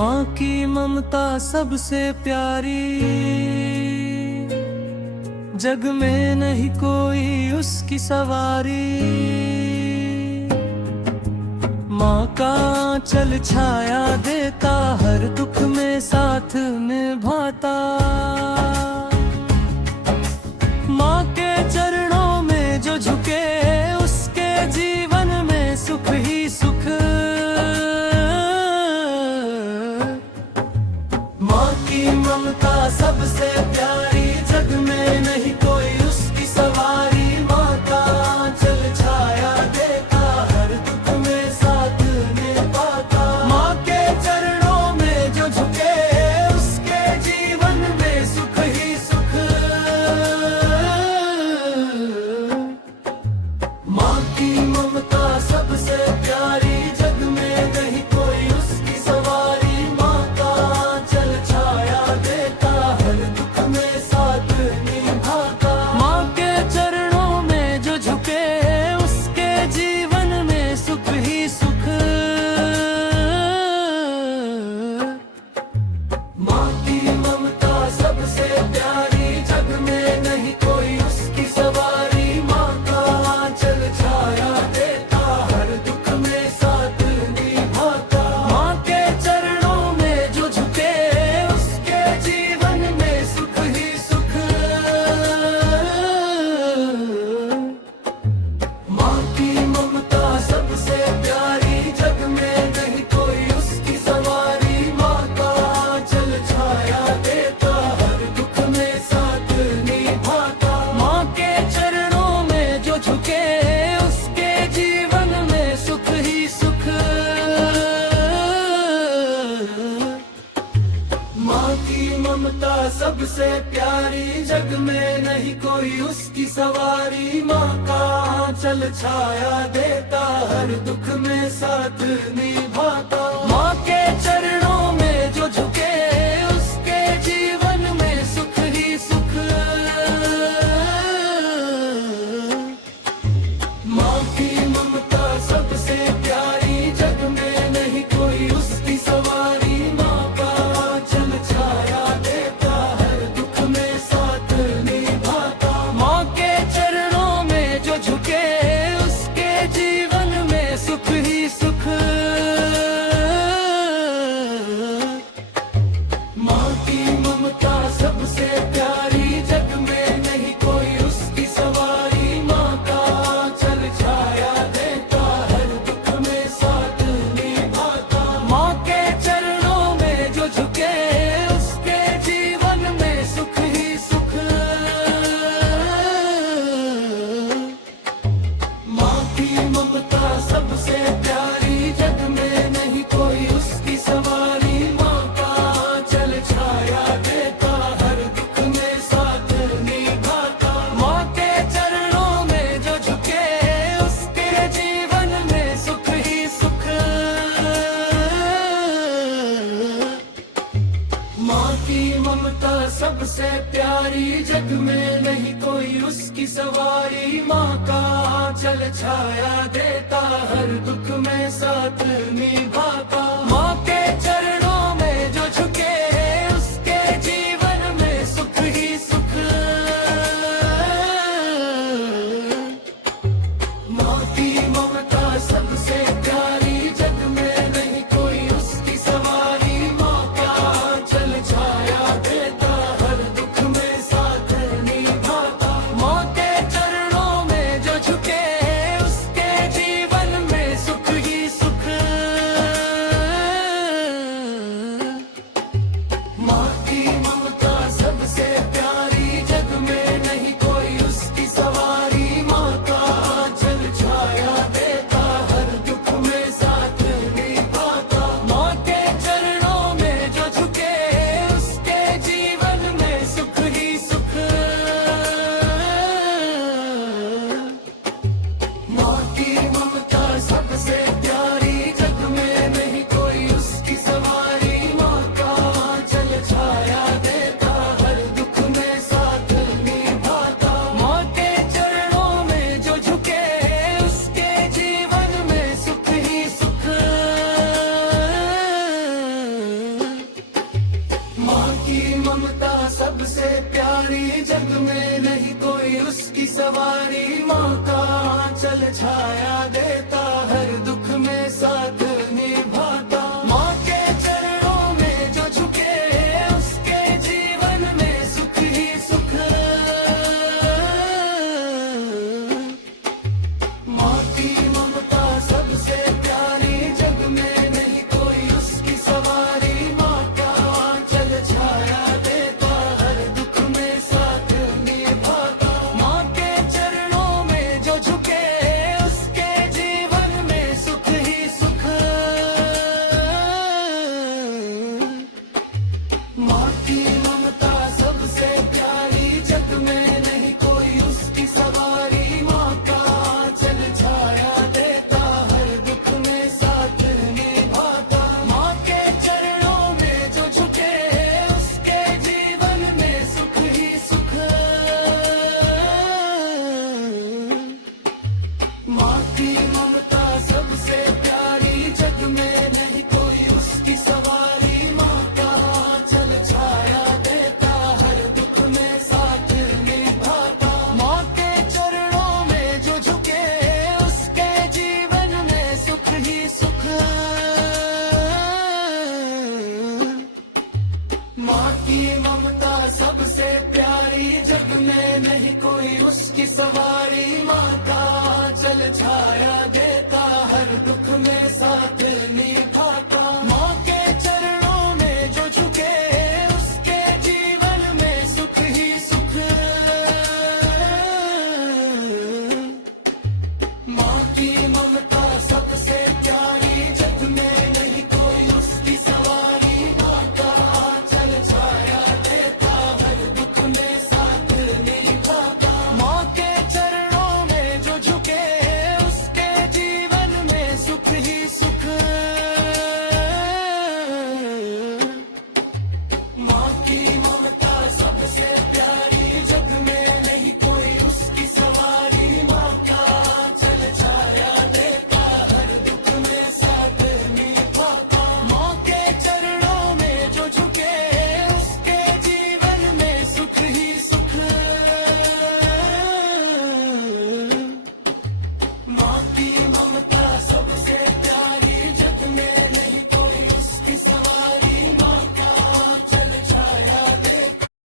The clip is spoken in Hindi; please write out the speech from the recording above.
माँ की ममता सबसे प्यारी, जग में नहीं कोई उसकी सवारी। माँ का आंचल छाया देता, हर दुख में साथ निभाता। माँ के चरणों में जो झुके, उसके जीवन में सुख ही सुख। माँ की ममता सबसे प्यारी, जग में नहीं कोई उसकी सवारी। माँ का आंचल छाया देता, हर दुख में साथ निभाता। माँ के चरणों में जो झुके, उसके जीवन में सुख ही सुख। माँ की ममता सबसे प्यारी, जग में नहीं कोई उसकी सवारी। माँ का आंचल छाया देता, हर दुख में साथ निभाता। माँ के चरणों में जो झुके, उसके जीवन में सुख ही सुख। माँ की ममता सबसे प्यारी, जग में नहीं कोई उसकी सवारी। माँ का आंचल छाया देता, हर दुख में साथ निभाता। माँ के चरणों में जो झुके, उसके जीवन में सुख ही सुख। माँ की ममता सबसे प्यारी, जग में नहीं कोई उसकी सवारी। माँ का आंचल छाया देता, हर दुख में साथ निभाता। माँ के चरणों में जो झुके, उसके जीवन में सुख ही सुख। माँ की ममता सबसे प्यारी, जग में नहीं कोई उसकी सवारी। माँ का आंचल छाया देता, हर दुख में साथ निभाता। माँ के चरणों में जो झुके, उसके जीवन में सुख ही सुख। माँ की ममता सबसे प्यारी, जग में नहीं कोई उसकी सवारी। माँ का आंचल छाया देता, हर दुख में साथ निभाता। माँ के चरणों में जो झुके, उसके जीवन में सुख ही सुख। माँ की ममता सबसे प्यारी, जग में नहीं कोई उसकी सवारी। माँ का आंचल छाया देता, हर दुख में साथ निभाता। माँ के चरणों में जो झुके, उसके जीवन में सुख ही सुख। माँ की ममता सबसे प्यारी, जग में नहीं कोई उसकी सवारी। माँ का आंचल छाया देता, हर दुख में साथ निभाता। माँ के चरणों में जो झुके, उसके जीवन में सुख ही सुख। माँ की ममता सबसे प्यारी, जग में नहीं कोई उसकी सवारी। माँ का आंचल छाया देता, हर दुख में साथ निभाता। माँ के चरणों में जो झुके, उसके जीवन में सुख ही सुख। माँ की ममता सबसे प्यारी, जग में नहीं कोई उसकी सवारी। माँ का आंचल छाया देता, हर दुख में साथ निभाता। माँ के चरणों में जो झुके, उसके जीवन में सुख ही सुख। माँ की ममता सबसे प्यारी, जग में नहीं कोई उसकी सवारी। माँ का आंचल छाया देता, हर दुख में साथ निभाता। माँ के चरणों में जो झुके, उसके जीवन में सुख ही सुख। माँ की ममता सबसे प्यारी, जग में नहीं कोई उसकी सवारी। माँ का आंचल छाया देता, हर दुख में साथ निभाता। माँ के चरणों में जो झुके, उसके जीवन में सुख ही सुख। ममता सबसे प्यारी, जग में नहीं कोई उसकी सवारी। माँ का आंचल छाया देता, हर दुख में साथ निभाता। माँ के चरणों में जो झुके, उसके जीवन में सुख ही सुख। माँ की ममता सबसे प्यारी, जग में नहीं कोई उसकी सवारी। माँ का आंचल छाया देता, हर दुख में साथ निभाता। माँ के चरणों में जो झुके, उसके जीवन में सुख ही सुख। माँ की ममता सबसे प्यारी, जग में नहीं कोई उसकी सवारी। माँ का आंचल छाया देता, हर दुख में साथ निभाता। माँ के चरणों में जो झुके, उसके जीवन में सुख ही सुख। माँ की ममता सबसे प्यारी, जग में नहीं कोई उसकी सवारी। माँ का आंचल छाया देता, हर दुख में साथ निभाता। माँ के चरणों में जो झुके, उसके जीवन में सुख ही सुख। माँ की ममता सबसे प्यारी, जग में नहीं कोई उसकी सवारी। माँ का आंचल छाया दे